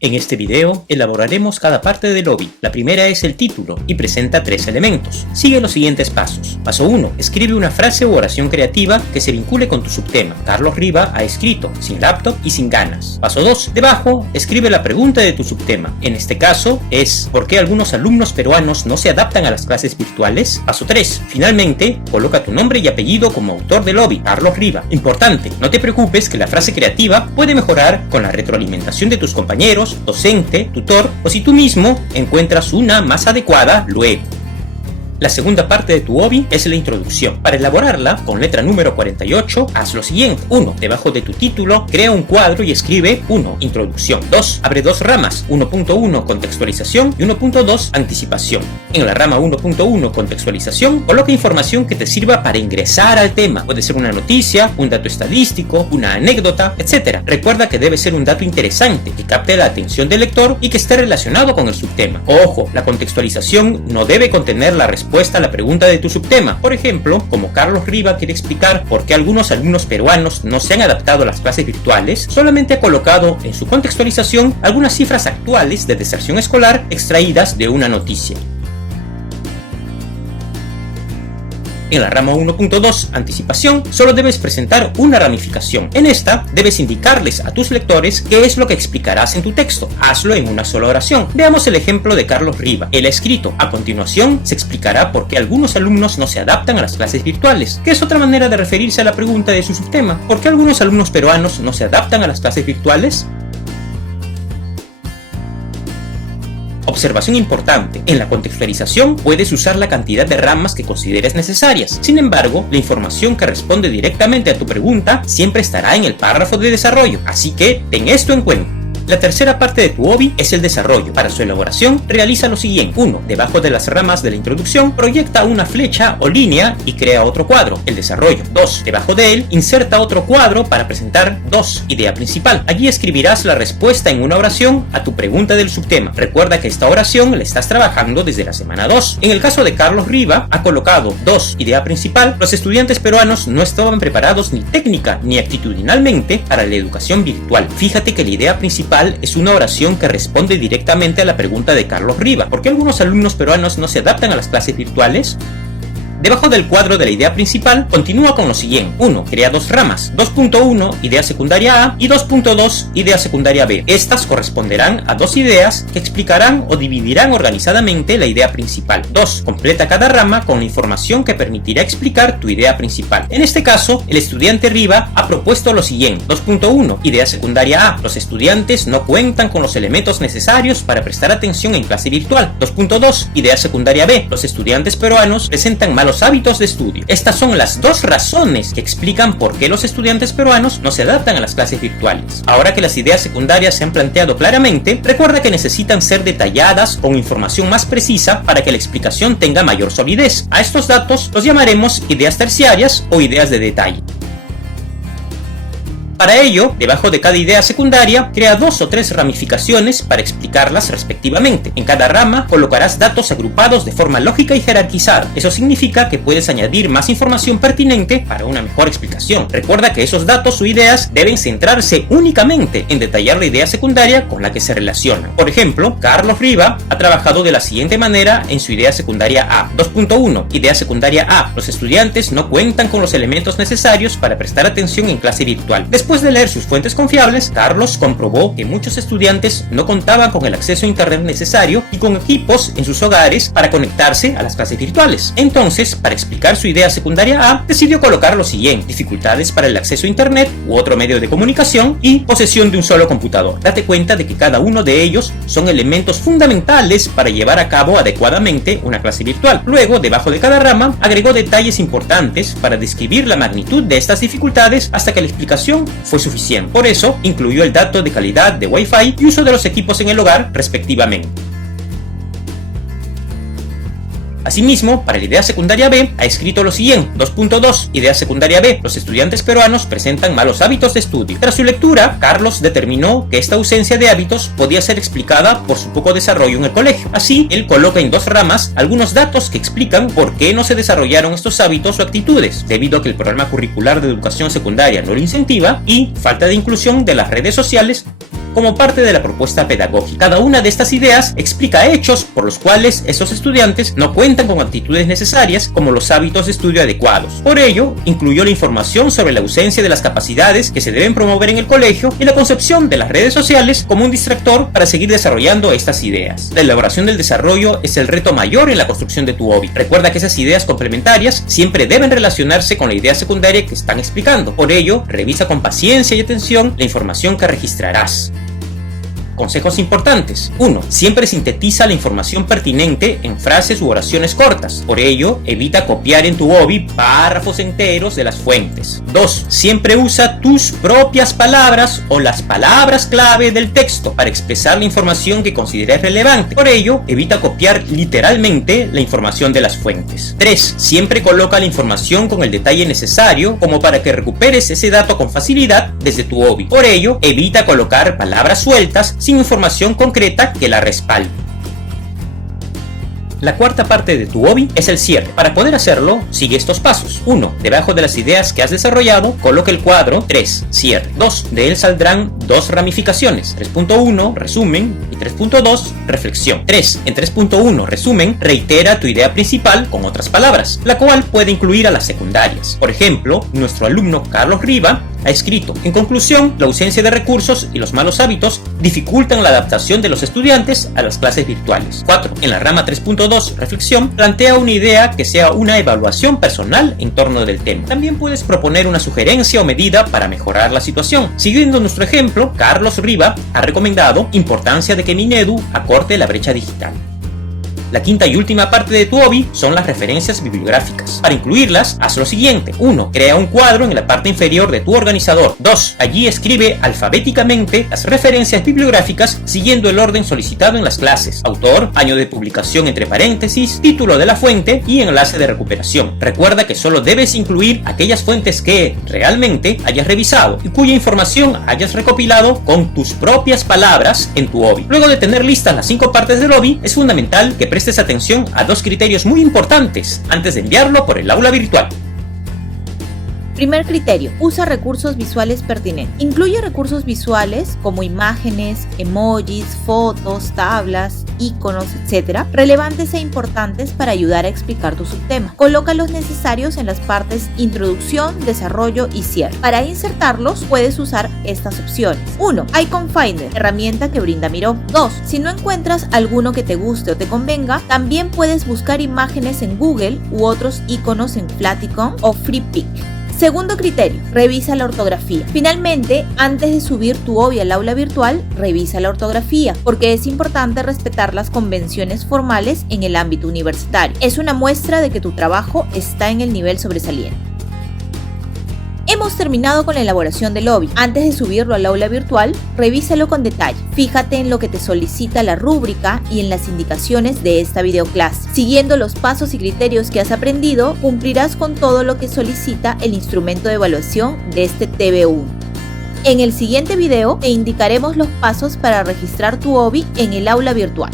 En este video elaboraremos cada parte del OBI. La primera es el título y presenta 3 elementos. Sigue los siguientes pasos. Paso 1. Escribe una frase u oración creativa que se vincule con tu subtema. Carlos Riva ha escrito, sin laptop y sin ganas. Paso 2. Debajo, escribe la pregunta de tu subtema. En este caso es ¿por qué algunos alumnos peruanos no se adaptan a las clases virtuales? Paso 3. Finalmente, coloca tu nombre y apellido como autor del OBI, Carlos Riva. Importante, no te preocupes que la frase creativa puede mejorar con la retroalimentación de tus compañeros, docente, tutor o si tú mismo encuentras una más adecuada luego. La segunda parte de tu OBI es la introducción. Para elaborarla, con letra número 48, haz lo siguiente. 1. Debajo de tu título, crea un cuadro y escribe 1. Introducción. 2. Abre dos ramas. 1.1 Contextualización y 1.2 Anticipación. En la rama 1.1 Contextualización, coloca información que te sirva para ingresar al tema. Puede ser una noticia, un dato estadístico, una anécdota, etc. Recuerda que debe ser un dato interesante, que capte la atención del lector y que esté relacionado con el subtema. Ojo, la contextualización no debe contener la respuesta a la pregunta de tu subtema. Por ejemplo, como Carlos Riva quiere explicar por qué algunos alumnos peruanos no se han adaptado a las clases virtuales, solamente ha colocado en su contextualización algunas cifras actuales de deserción escolar extraídas de una noticia. En la rama 1.2 Anticipación, solo debes presentar una ramificación. En esta, debes indicarles a tus lectores qué es lo que explicarás en tu texto. Hazlo en una sola oración. Veamos el ejemplo de Carlos Riva. Él ha escrito: a continuación, se explicará por qué algunos alumnos no se adaptan a las clases virtuales, que es otra manera de referirse a la pregunta de su subtema. ¿Por qué algunos alumnos peruanos no se adaptan a las clases virtuales? Observación importante: en la contextualización puedes usar la cantidad de ramas que consideres necesarias. Sin embargo, la información que responde directamente a tu pregunta siempre estará en el párrafo de desarrollo, así que ten esto en cuenta. La tercera parte de tu OBI es el desarrollo. Para su elaboración, realiza lo siguiente. 1. Debajo de las ramas de la introducción, proyecta una flecha o línea y crea otro cuadro, el desarrollo. 2. Debajo de él, inserta otro cuadro para presentar 2. Idea principal. Allí escribirás la respuesta en una oración a tu pregunta del subtema. Recuerda que esta oración la estás trabajando desde la semana 2. En el caso de Carlos Riva, ha colocado 2. Idea principal. Los estudiantes peruanos no estaban preparados ni técnica ni actitudinalmente para la educación virtual. Fíjate que la idea principal es una oración que responde directamente a la pregunta de Carlos Riva. ¿Por qué algunos alumnos peruanos no se adaptan a las clases virtuales? Debajo del cuadro de la idea principal, continúa con lo siguiente. 1. Crea dos ramas. 2.1 Idea secundaria A y 2.2 Idea secundaria B. Estas corresponderán a dos ideas que explicarán o dividirán organizadamente la idea principal. 2. Completa cada rama con la información que permitirá explicar tu idea principal. En este caso, el estudiante Riva ha propuesto lo siguiente. 2.1 Idea secundaria A. Los estudiantes no cuentan con los elementos necesarios para prestar atención en clase virtual. 2.2 Idea secundaria B. Los estudiantes peruanos presentan malos hábitos de estudio. Estas son las dos razones que explican por qué los estudiantes peruanos no se adaptan a las clases virtuales. Ahora que las ideas secundarias se han planteado claramente, recuerda que necesitan ser detalladas con información más precisa para que la explicación tenga mayor solidez. A estos datos los llamaremos ideas terciarias o ideas de detalle. Para ello, debajo de cada idea secundaria, crea 2 o 3 ramificaciones para explicarlas respectivamente. En cada rama colocarás datos agrupados de forma lógica y jerarquizada. Eso significa que puedes añadir más información pertinente para una mejor explicación. Recuerda que esos datos o ideas deben centrarse únicamente en detallar la idea secundaria con la que se relacionan. Por ejemplo, Carlos Riva ha trabajado de la siguiente manera en su idea secundaria A. 2.1 Idea secundaria A. Los estudiantes no cuentan con los elementos necesarios para prestar atención en clase virtual. Después de leer sus fuentes confiables, Carlos comprobó que muchos estudiantes no contaban con el acceso a internet necesario y con equipos en sus hogares para conectarse a las clases virtuales. Entonces, para explicar su idea secundaria A, decidió colocar lo siguiente: dificultades para el acceso a internet u otro medio de comunicación y posesión de un solo computador. Date cuenta de que cada uno de ellos son elementos fundamentales para llevar a cabo adecuadamente una clase virtual. Luego, debajo de cada rama, agregó detalles importantes para describir la magnitud de estas dificultades hasta que la explicación fue suficiente. Por eso, incluyó el dato de calidad de Wi-Fi y uso de los equipos en el hogar, respectivamente. Asimismo, para la idea secundaria B, ha escrito lo siguiente: 2.2 Idea secundaria B. Los estudiantes peruanos presentan malos hábitos de estudio. Tras su lectura, Carlos determinó que esta ausencia de hábitos podía ser explicada por su poco desarrollo en el colegio. Así, él coloca en 2 ramas algunos datos que explican por qué no se desarrollaron estos hábitos o actitudes, debido a que el programa curricular de educación secundaria no lo incentiva y falta de inclusión de las redes sociales como parte de la propuesta pedagógica. Cada una de estas ideas explica hechos por los cuales estos estudiantes no cuentan con actitudes necesarias como los hábitos de estudio adecuados. Por ello, incluyó la información sobre la ausencia de las capacidades que se deben promover en el colegio y la concepción de las redes sociales como un distractor para seguir desarrollando estas ideas. La elaboración del desarrollo es el reto mayor en la construcción de tu hobby. Recuerda que esas ideas complementarias siempre deben relacionarse con la idea secundaria que están explicando. Por ello, revisa con paciencia y atención la información que registrarás. Consejos importantes. 1. Siempre sintetiza la información pertinente en frases u oraciones cortas. Por ello, evita copiar en tu hobby párrafos enteros de las fuentes. 2. Siempre usa tus propias palabras o las palabras clave del texto para expresar la información que consideres relevante. Por ello, evita copiar literalmente la información de las fuentes. 3. Siempre coloca la información con el detalle necesario como para que recuperes ese dato con facilidad desde tu hobby. Por ello, evita colocar palabras sueltas sin información concreta que la respalde. La cuarta parte de tu hobby es el cierre. Para poder hacerlo, sigue estos pasos. 1. Debajo de las ideas que has desarrollado, coloca el cuadro 3. Cierre. 2. De él saldrán dos ramificaciones. 3.1. Resumen. Y 3.2. Reflexión. 3. En 3.1. Resumen, reitera tu idea principal con otras palabras, la cual puede incluir a las secundarias. Por ejemplo, nuestro alumno Carlos Riva ha escrito: en conclusión, la ausencia de recursos y los malos hábitos dificultan la adaptación de los estudiantes a las clases virtuales. 4. En la rama 3.2, reflexión, plantea una idea que sea una evaluación personal en torno del tema. También puedes proponer una sugerencia o medida para mejorar la situación. Siguiendo nuestro ejemplo, Carlos Riva ha recomendado importancia de que Minedu acorte la brecha digital. La quinta y última parte de tu hobby son las referencias bibliográficas. Para incluirlas, haz lo siguiente. 1. Crea un cuadro en la parte inferior de tu organizador. 2. Allí escribe alfabéticamente las referencias bibliográficas siguiendo el orden solicitado en las clases: autor, año de publicación entre paréntesis, título de la fuente y enlace de recuperación. Recuerda que solo debes incluir aquellas fuentes que realmente hayas revisado y cuya información hayas recopilado con tus propias palabras en tu hobby. Luego de tener listas las 5 partes del hobby, es fundamental que prestes atención a 2 criterios muy importantes antes de enviarlo por el aula virtual. Primer criterio, usa recursos visuales pertinentes. Incluye recursos visuales como imágenes, emojis, fotos, tablas, iconos, etc., relevantes e importantes para ayudar a explicar tu subtema. Coloca los necesarios en las partes introducción, desarrollo y cierre. Para insertarlos, puedes usar estas opciones. 1. Icon Finder, herramienta que brinda Miro. 2. Si no encuentras alguno que te guste o te convenga, también puedes buscar imágenes en Google u otros iconos en Flaticon o FreePic. Segundo criterio, revisa la ortografía. Finalmente, antes de subir tu hobby al aula virtual, revisa la ortografía, porque es importante respetar las convenciones formales en el ámbito universitario. Es una muestra de que tu trabajo está en el nivel sobresaliente. Hemos terminado con la elaboración del hobby. Antes de subirlo al aula virtual, revísalo con detalle. Fíjate en lo que te solicita la rúbrica y en las indicaciones de esta videoclase. Siguiendo los pasos y criterios que has aprendido, cumplirás con todo lo que solicita el instrumento de evaluación de este TB1. En el siguiente video te indicaremos los pasos para registrar tu hobby en el aula virtual.